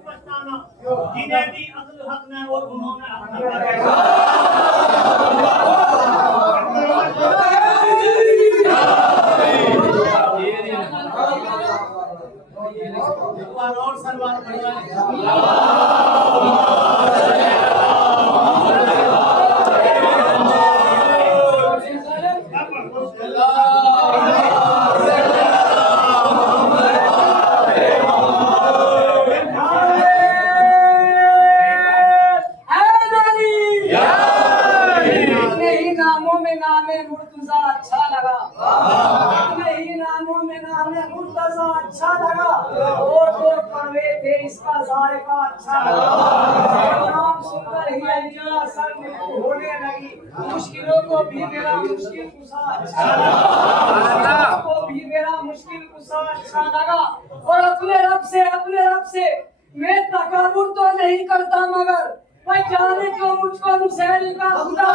پچھتانا جنہیں بھی عقل حق نے اور انہوں نے اپنا اور سلوات اچھا لگا اور جو پڑھے تھے اس کا ذائقہ اچھا لگا نام سن کر ہی انجلا سر میں ہونے لگی مشکلوں کو بھی میرا مشکل کشا اچھا لگا کو بھی میرا مشکل کشا اچھا لگا اور اپنے رب سے میں تکبر تو نہیں کرتا مگر میں جانے کو مجھ کو حسین کا خدا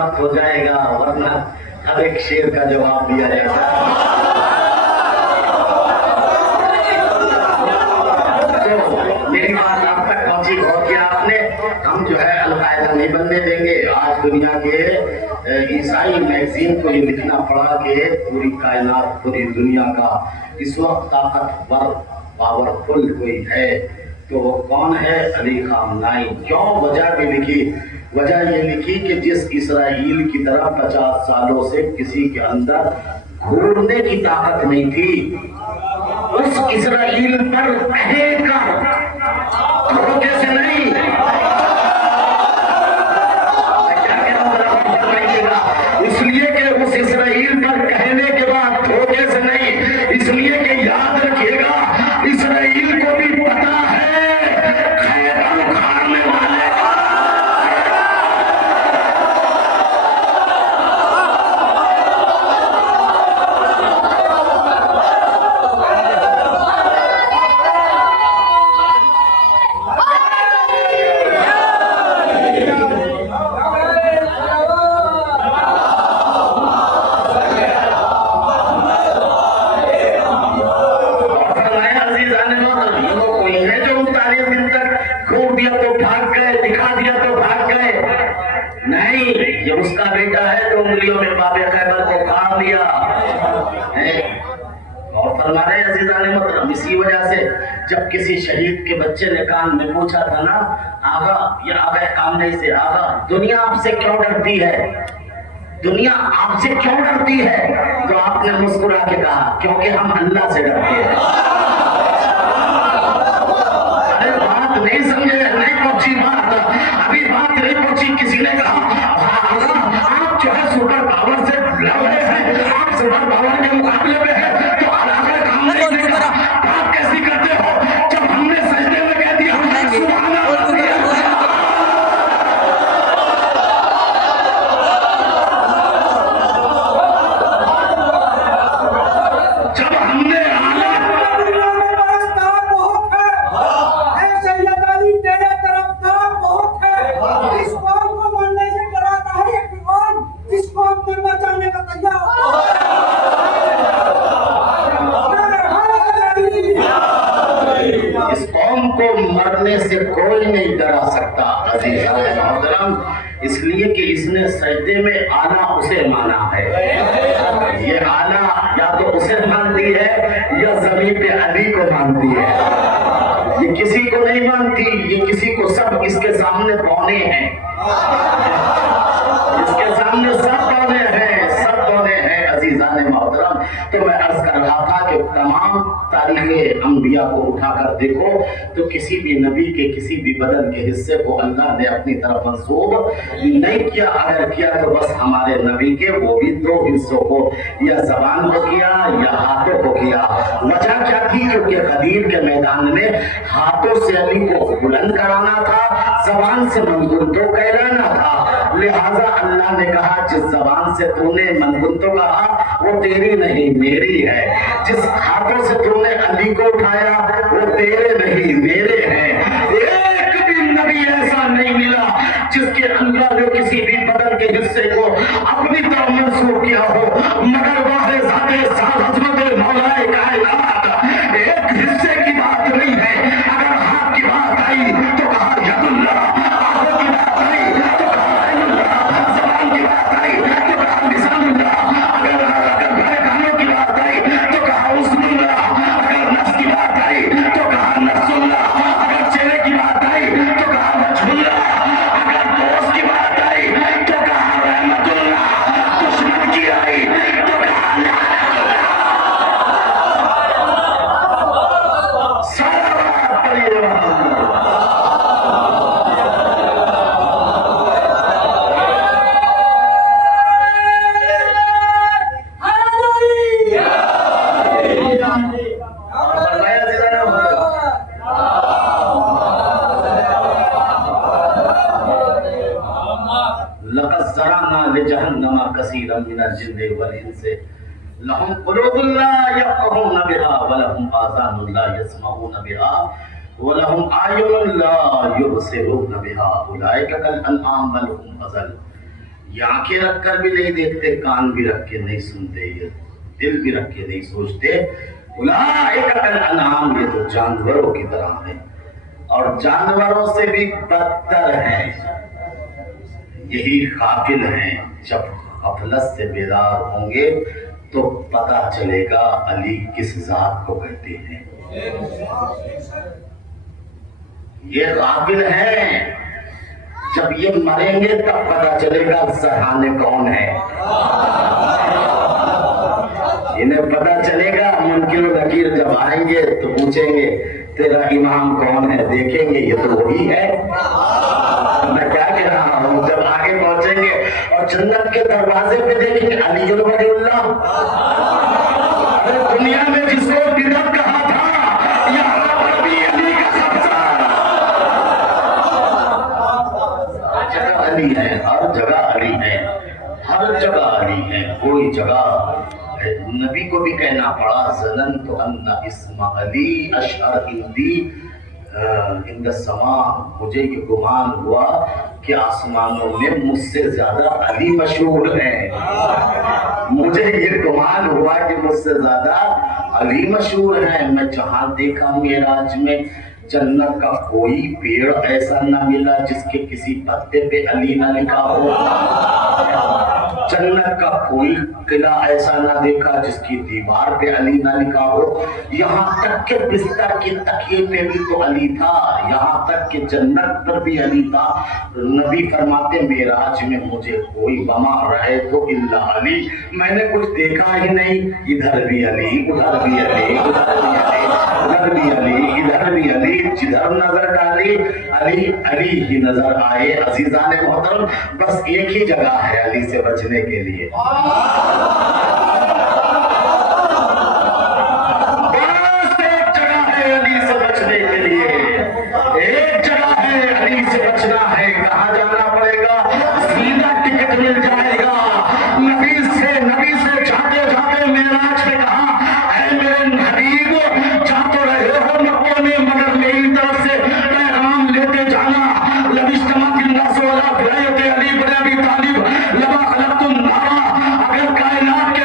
وقت ہو جائے گا ورنہ ہر ایک شیر کا جواب دیا جائے گا میری بات آپ تک پہنچی بہت کیا آپ نے ہم جو ہے القاعدہ نہیں بننے دیں گے آج دنیا کے عیسائی میگزین کو یہ لکھنا پڑا کہ پوری کائنات پوری دنیا کا اس وقت طاقتور پاورفل کوئی ہے تو وہ کون ہے علی خامنائی کیوں وجہ بھی لکھی وجہ یہ لکھی کہ جس اسرائیل کی طرح 50 سالوں سے کسی کے اندر گھورنے کی طاقت نہیں تھی اس اسرائیل پر کہے کر دھوکے سے نہیں اس لیے کہ اس اسرائیل پر کہنے کے بعد دھوکے سے نہیں اس لیے کہ یاد رکھیے گا اسرائیل کو بھی پتا ہے خیر اکھاڑنے والے اسی وجہ سے جب کسی شہید کے بچے نے کان میں پوچھا تھا نا آغا یہ آغا کامنے سے آغا دنیا آپ سے کیوں ڈرتی ہے دنیا آپ سے کیوں ڈرتی ہے تو آپ نے مسکرا کے کہا کیونکہ ہم اللہ سے ڈرتے ہیں ارے بات نہیں سمجھے نہیں پہنچی بات ابھی بات نہیں پہنچی کسی نے کہا آپ جو ہے سپر پاور سے لڑ رہے ہیں آپ سپر پاور کے مقابلے میں ہیں تو آغا کام نہیں کرا آپ کیسی کرتے ہو جب ہم نے سجدے میں کہہ دیا سبحان اللہ جب ہم نے مرنے سے کوئی نہیں ڈرا سکتا عزیز محترم اس لیے کہ اس نے سجدے میں آنا اسے مانا ہے یہ آنا یا تو اسے مانتی ہے یا زمین پہ علی کو مانتی ہے یہ کسی کو نہیں مانتی یہ کسی کو سب اس کے سامنے پونے ہیں اس کے سامنے سب پونے ہیں عزیزان محترم تو میں عرض کر رہا تھا کہ تمام तारीख अंबिया को उठाकर देखो तो किसी भी नबी के किसी भी बदन के हिस्से को अल्लाह ने अपनी तरफ मंसूब नहीं किया। अगर किया तो बस हमारे नबी के वो भी दो हिस्सों को, या जबान को किया या हाथों को किया। वजह क्या थी? क्योंकि गदीर के मैदान में हाथों से अली को बुलंद कराना था, जबान से मनगुंतों कहलाना था। लिहाजा अल्लाह ने कहा जिस जबान से तूने मनगुंतों कहा वो तेरी नहीं मेरी है, जिस हाथों से तूने अली को उठाया वो तेरे नहीं मेरे हैं। एक भी नबी ऐसा नहीं मिला जिसके अल्लाह ने किसी भी बदन के हिस्से को अपनी तरफ मंसूब किया हो, मगर वाहे ज़ाते साज़त मौलाए कायनात एक हिस्से की बात नहीं है। अगर हाथ की बात आई तो कहा यदुल्लाह, आंखों की बात आई तो कहा अय्युल्लाह, ज़बान की बात आई तो कहा लिसानुल्लाह, अगर कानों की बात आई तो कहा उस्नुल्लाह, अगर नफ्स की बात आई तो कहा नफ्सुल्लाह, अगर चेहरे की बात आई तो कहा वजहुल्लाह, अगर दोस्त की बात आई तो कहा रहमतुल्लाह, दुश्मन की आई तो कहा लानतुल्लाह। सलावत पढ़िए कसीरन मिनल जिन्नि वल इंसी लहुम कुलूबुन ला यफ़क़हून बिहा व लहुम आज़ानुन ला यस्मऊन बिहा व लहुम आयुनुन ला युबसिरून बिहा उलाइका कल अनआम बल हुम अज़ल। ये आंखें रख कर भी नहीं देखते, कान भी रख के नहीं सुनते, ये दिल भी रख के नहीं सोचते। उलाइका कल अनआम, ये तो जानवरों की तरह है और जानवरों से भी बदतर हैं। यही काफिल हैं। जब गफलत से बेदार होंगे तो पता चलेगा अली किस जात को कहते हैं। ये काफिल हैं, जब ये मरेंगे तब पता चलेगा सहाने कौन है। इन्हें पता चलेगा, मुनकिर नकीर जब आएंगे तो पूछेंगे तेरा इमाम कौन है, देखेंगे ये तो वही है। मैं क्या कह रहा हूँ, जब आगे पहुंचेंगे और जन्नत के दरवाजे पे देखेंगे अली वलीउल्लाह। अरे दुनिया में जिसको बिदअत कहा था, यहाँ पर भी अली का कब्जा। हर जगह अली है, हर जगह अली है, हर जगह अली है। कोई जगह नबी को भी कहना पड़ा ज़ननतु अन्ना इस्मा अली अशअर इंदी इंद समा, मुझे ये गुमान हुआ कि आसमानों में मुझसे ज्यादा अली मशहूर है। मुझे ये गुमान हुआ कि मुझसे ज्यादा अली मशहूर है। मैं जहां देखा मेराज में, जन्नत का कोई पेड़ ऐसा ना मिला जिसके किसी पत्ते पे अली ना लिखा हो। जन्नत का कोई किला ऐसा ना देखा जिसकी दीवार पे अली ना लिखा हो। यहाँ तक के बिस्तर के तकिए पे भी तो अली था, यहाँ तक के जन्नत पर भी अली था। नबी फरमाते मेराज में मुझे कोई वमा रहे तो इल्ला अली, मैंने कुछ देखा ही नहीं। इधर भी अली, उधर भी अली, उधर भी अली, उधर भी अली, इधर भी अली, जिधर नजर डाली अली अली ही नजर आए। अजीजाने मोहतरम, बस एक ही जगह है अली से बचने के लिए, बस एक जगह है अली से बचने के लिए, एक जगह है अली से बचना है। कहाँ जाना पड़ेगा? सीधा टिकट मिल जाएगा। नबी से जाते जाते मेराज पे कहा, ऐ मेरे हबीब, जा तो रहे हो मक्के में, मगर मेरी तरफ से पैगाम लेते जाना। लबिश्तमातिन नास वाला बिरायत अली बन अबी तालिब लमा खलक़तुन नारा, अगर कायनात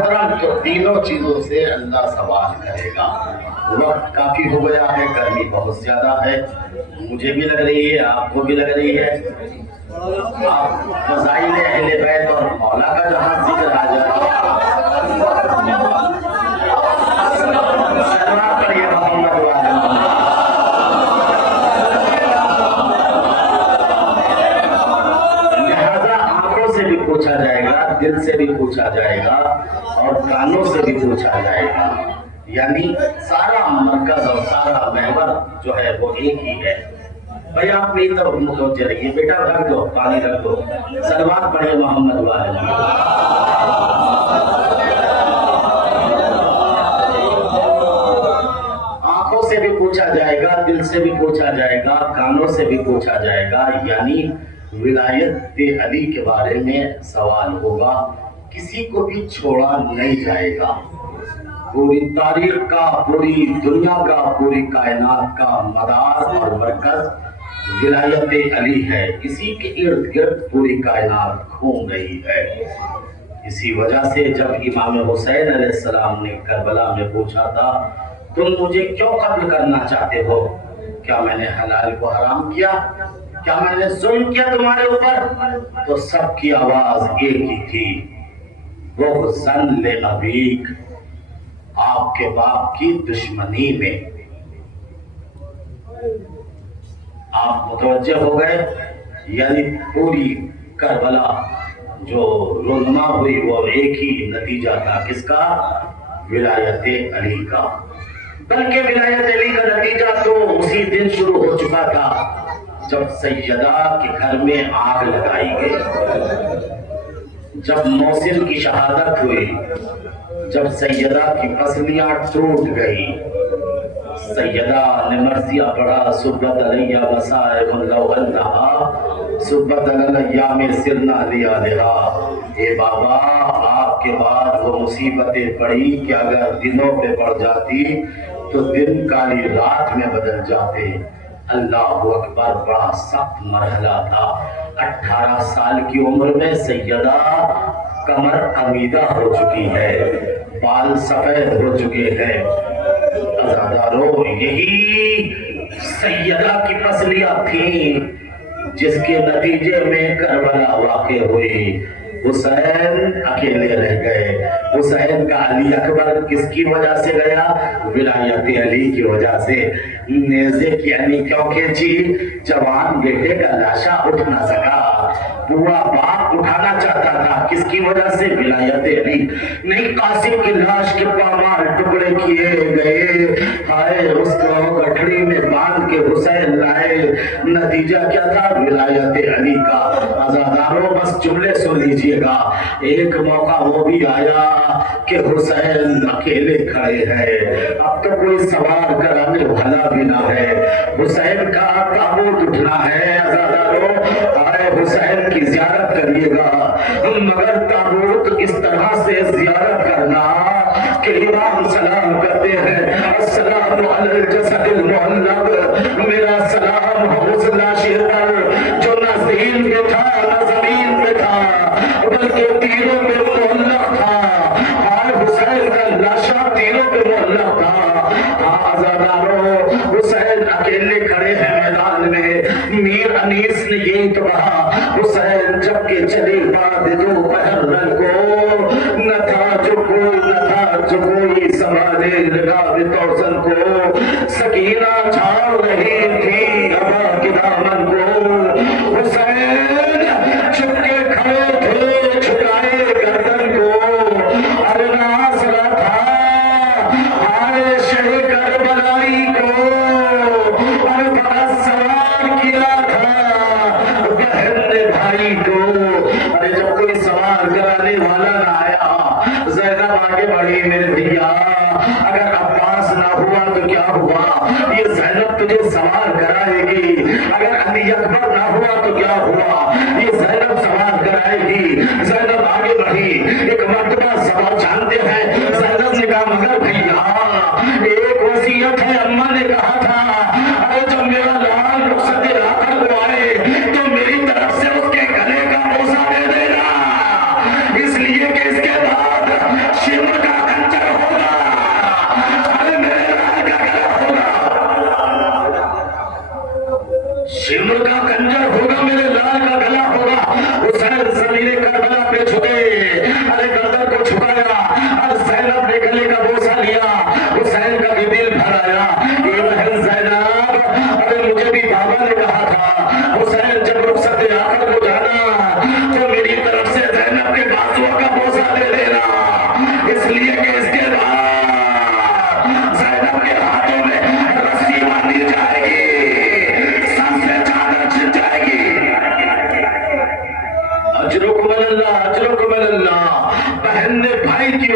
محترم تو تینوں چیزوں سے اللہ سوال کرے گا. وقت کافی ہو گیا ہے، گرمی بہت زیادہ ہے، مجھے بھی لگ رہی ہے، آپ کو بھی لگ رہی ہے. آپ فضائل اہل بیت اور مولا کا جہاں ذکر آ جائے سلوات پڑھیے محمد والے. لہذا آنکھوں سے بھی پوچھا جائے گا، دل سے بھی پوچھا جائے گا اور کانوں سے بھی پوچھا جائے گا. یعنی سارا مرکز اور سارا محور جو ہے وہ ایک ہی ہے. بھائی آپ میری طرف متوجہ رہیے. بیٹا رکھ دو، پانی رکھ دو، سلوات پڑھے محمد والے. آنکھوں سے بھی پوچھا جائے گا، دل سے بھی پوچھا جائے گا، کانوں سے بھی پوچھا جائے گا. یعنی ولایت علی کے بارے میں سوال ہوگا. کسی کو بھی چھوڑا نہیں جائے گا. پوری تاریخ کا، پوری دنیا کا، پوری کائنات کا مدار اور مرکز ولایت علی ہے. اسی کے ارد گرد پوری کائنات گھوم رہی ہے. اسی وجہ سے جب امام حسین علیہ السلام نے کربلا میں پوچھا تھا تم مجھے کیوں قتل کرنا چاہتے ہو؟ کیا میں نے حلال کو حرام کیا؟ کیا میں نے ظلم کیا تمہارے اوپر؟ تو سب کی آواز ایک ہی تھی، بغضاً لأبیک، آپ کے باپ کی دشمنی میں. آپ متوجہ ہو گئے. یعنی پوری کربلا جو رونما ہوئی وہ ایک ہی نتیجہ تھا. کس کا؟ ولایت علی کا. بلکہ ولایت علی کا نتیجہ تو اسی دن شروع ہو چکا تھا جب سیدہ کے گھر میں آگ لگائی گئی، جب محسن کی شہادت ہوئی، جب سیدہ کی پسلیاں ٹوٹ گئی. سیدہ نے مرثیہ پڑھا، سبت علیہ مصائب لو انہا سبت علیہ سرنا لیا لہا. اے بابا آپ کے بعد وہ مصیبتیں پڑی کہ اگر دنوں پہ پڑ جاتی تو دن کالی رات میں بدل جاتے. اللہ اکبر، بڑا سخت مرحلہ تھا. 18 سال کی عمر میں سیدہ کمر عمیدہ ہو چکی ہے، بال سفید ہو چکے ہیں. عزادارو، یہی سیدہ کی پسلیاں تھیں جس کے نتیجے میں کربلا واقع ہوئی. حسین اکیلے رہ گئے. حسین کا علی اکبر کس کی وجہ سے گیا؟ ولایت علی کی وجہ سے. نیزے کی علی کیوں کھینچی؟ جوان بیٹے کا لاشا اٹھ نہ سکا، بوا باپ اٹھانا چاہتا تھا. کس کی وجہ سے؟ ولایت علی. نہیں، قاسم کی لاش کے پامال ٹکڑے کیے گئے، ہائے اس کو گٹھڑی میں باندھ کے حسین لائے. نتیجہ کیا تھا؟ ولایت علی کا. عزاداروں بس جملے سن لیجئے گا. ایک موقع وہ بھی آیا کہ حسین اکیلے کھڑے ہیں، اب تو کوئی سوار کرانے والا بھی نہ ہے. حسین کا تابوت اٹھنا ہے. عزاداروں، آئے حسین کی زیارت کریے گا، مگر تابوت اس طرح سے زیارت کرنا کہ امام سلام کرتے ہیں، السلام علی الجسد المعلق، میرا سلام ہو اس لاشے پر جو نہ زمین پہ تھا نہ زمین پہ تھا بلکہ تیروں پہ معلق تھا. آئے حسین کا لاشا تیروں پہ معلق تھا. عزاداروں، حسین اکیلے کھڑے ہیں میدان میں. میر انیس نے یہی تو کہا، حسین جب کہ چلی بات دوپہر رنگ کو، نہ تھا جو کوئی سنبھالے لگا توسن کو. سکینہ چھاڑ رہی تھی ابا کے دامن کو. حسین چھپ کے کھڑے تھے چھپائے گردن کو. ارنا آسرا تھا آئے شہ کربلائی کو، اور بڑا سوار کیا تھا بہن نے بھائی کو. ارے جب کوئی سوار کرانے والا نہ آیا، زینب آگے بڑھی، میرے بھیا اگر عباس نہ ہوا تو کیا ہوا؟ یہ زینب تجھے سوار کرائے گی. اگر علی اکبر نہ ہوا تو کیا ہوا؟ یہ زینب سوار کرائے گی. زینب آگے بڑھی. ایک مرتبہ سوال جانتے ہیں، زینب نے کہا مگر بھیا ایک وصیت ہے. اماں نے کہا تھا ارے جب میرا لال رخصت آخر کو آئے تو میری طرف سے اس کے گلے کا بوسہ دے دینا، اس لیے کہ اس کے بعد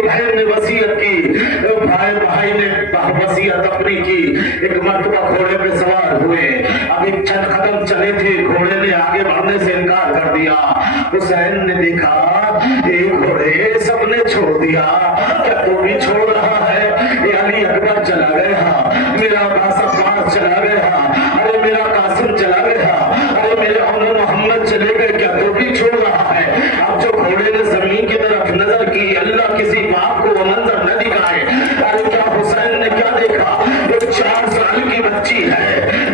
एक बहन ने वसीयत की, भाई ने वसीयत अपनी की। एक मर्तबा घोड़े पे सवार हुए, अब एक छत खत्म चले थे, घोड़े ने आगे बढ़ने से इनकार कर दिया। हुसैन ने देखा एक घोड़े सबने छोड़ दिया, क्या तू भी छोड़ रहा है? ये अली अकबर चला गया, मेरा अब्बास अब्बास चला गया, अरे मेरा कासिम चला गया, अरे मेरे मोहम्मद चले गए, क्या तू भी छोड़ रहा है? अब जो घोड़े ने जमीन की तरफ नजर की, अल्लाह किसी बाप को वो मंजर न दिखाए। अरे क्या हुसैन ने क्या देखा? एक 4 साल की बच्ची है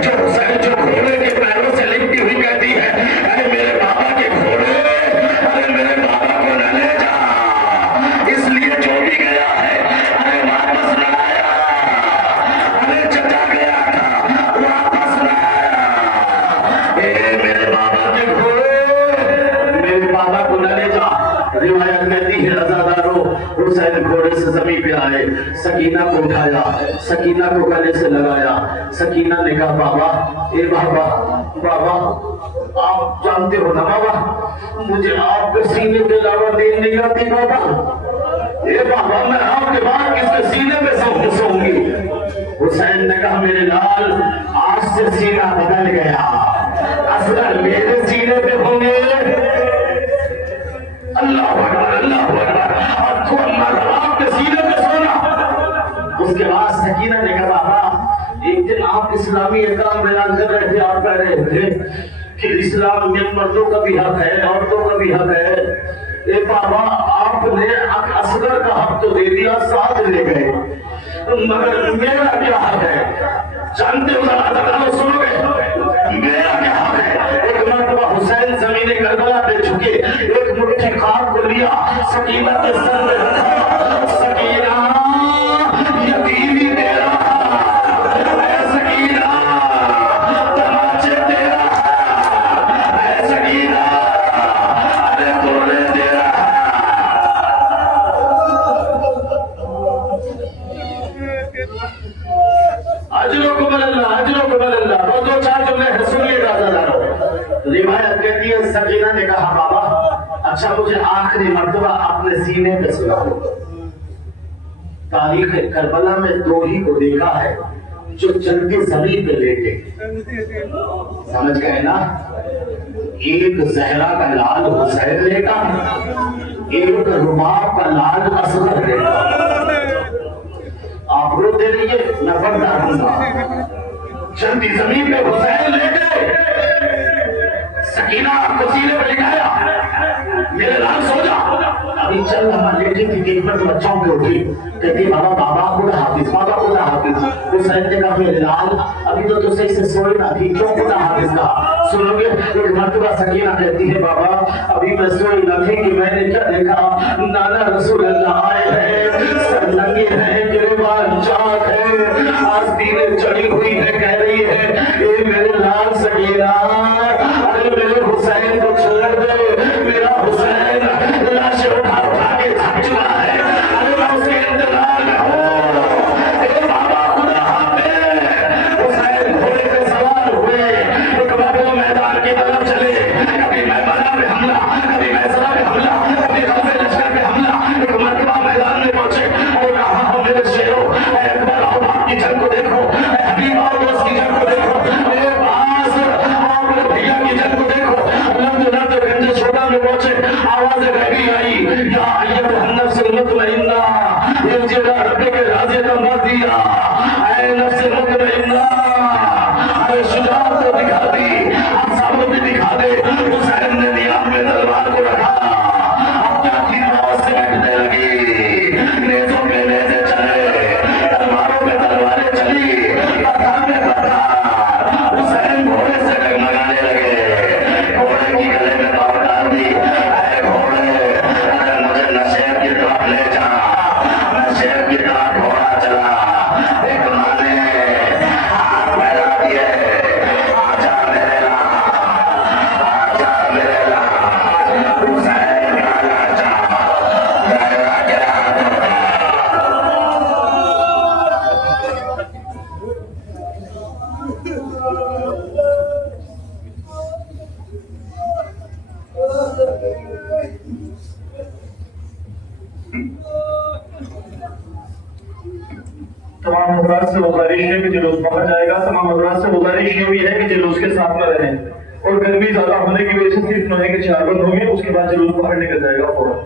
जो हुसैन जो घोड़े के पैरों से लिपटी हुई कहती है, अरे मेरे बाबा के घोड़े, अरे मेरे बाबा को न ले जा, इसलिए जो भी गया है अरे वापस न आया, अरे चचा गया था वापस न आया, मेरे बाबा के घोड़े, मेरे बाबा को न ले जा। रिवायत कहती है रज़ादारों, हुसैन घोड़े से जमीन पे आए, सकीना को उठाया, सकीना को गले से लगाया। सकीना ने कहा बाबा, ए बाबा, बाबा आप जानते हो ना बाबा, मुझे आपके सीने के अलावा नींद नहीं आती बाबा। ए बाबा मैं आपके बाद किसके सीने पे सोऊंगी? हुसैन ने कहा मेरे लाल, आज से सीना बदल गया, असगर मेरे सीने पे होंगे। अल्लाह अकबर, अल्लाह अकबर, आपको आपके सीने पे सोना। उसके बाद सकीना ने कहा बाबा, एक दिन आप इस्लामी अहकाम बयान कर रहे थे, आप कह रहे थे कि इस्लाम में मर्दों का भी हक है, औरतों का भी हक है। ए बाबा आपने असगर का हक तो दे दिया, साथ ले गए, मगर मेरा क्या हक है? जानते हो सुनोगे मेरा क्या हक है? एक मर्तबा हुसैन जमीन करबला पे झुके, एक मुट्ठी खाक को लिया, सकीना के सर में रखा, सकीना ये बीवी तेरा, सकीना तमाचे तेरा, सकीना अरे घोड़े तेरा। अजरो को बदल्ला, अजरो को बदल्ला, दो चार जुमले सुनिएगा ज़रा। रिवायत कहती है सकीना ने कहा बाबा अच्छा मुझे आखिरी मर्तबा अपने सीने पे सुनाओ। तारीख करबला में 2 ही को देखा है जो चलती जमीन पे लेटे, समझ गए ना? एक जहरा का लाल हुसैन लेटा, एक रुबाब का लाल असगर लेटा। आप रो दे रही है, मैं बर्दाश्त करूंगा। चलती जमीन पे हुसैन लेटे, सकीना आपको सीने पे लिखाया, मेरे लाल सो जा। अभी चल रहा लेटी थी, एक मिनट बच्चों पे उठी, कहती बाबा बाबा खुदा हाफिज, बाबा खुदा हाफिज। हुसैन ने कहा मेरे लाल अभी तो सही से सोई ना थी, क्यों खुदा हाफिज कहा? सुनोगे? एक मर्तबा सकीना कहती है बाबा अभी मैं सोई ना थी कि मैंने क्या देखा, नाना रसूलुल्लाह आए हैं, सर नंगे हैं, गिरबान चाक है, आस्तीनें चढ़ी हुई है, कह रही है ए मेरे लाल सकीना, अरे मेरे हुसैन को छोड़ दे, मेरा हुसैन लाश उठा उठा के थक चुका है, अरे मैं उसके इंतजार में हूँ। ए बाबा खुदा हाफिज। हुसैन घोड़े पे सवार हुए, एक बार मैदान की तरफ चले, कभी मैदान पे हमला, कभी मैदान पे हमला, कभी खलबे लश्कर पे हमला। एक मर्तबा मैदान में पहुंचे और कहा मेरे शेरों, एक बार आओ बाप की जंग को देखो, हबीब आओ दोस्त की जंग को देखो, मेरे पास आओ मेरे भैया की जंग को देखो। लम्बे लम्बे गंजे छोटा में पहुंचे, आवाज गहरी आई, या अय्युहन नफ्स मुतमइन्ना इरजिई रब्बिक राज़ियतन मर्दिया, ऐ नफ्स मुतमइन्ना, अरे शुजाअत तो दिखा दी, अब सब्र भी दिखा दे। हुसैन ने नियाम में तलवार को रखा, अब क्या की आवाज से बजने लगी, नेज़ों पे नेज़े चले, तलवारों पे तलवारें चली, पत्थर में पत्थर। हुसैन घोड़े से डगमगाने लगे, घोड़े की गले में दौड़ डाल दी, ऐ घोड़े अरे मुझे नशेब की तरफ ले जा, नशेब की तरफ घोड़ा चला, तमाम हजरात से गुजारिश है कि जुलूस पकड़ जाएगा। तमाम हजरात से गुजारिश ये भी है कि जुलूस के साथ में रहें, और गर्मी ज्यादा होने की वजह से सिर्फ नोहे के चार होंगे, उसके बाद जुलूस बाहर निकल जाएगा फौरन।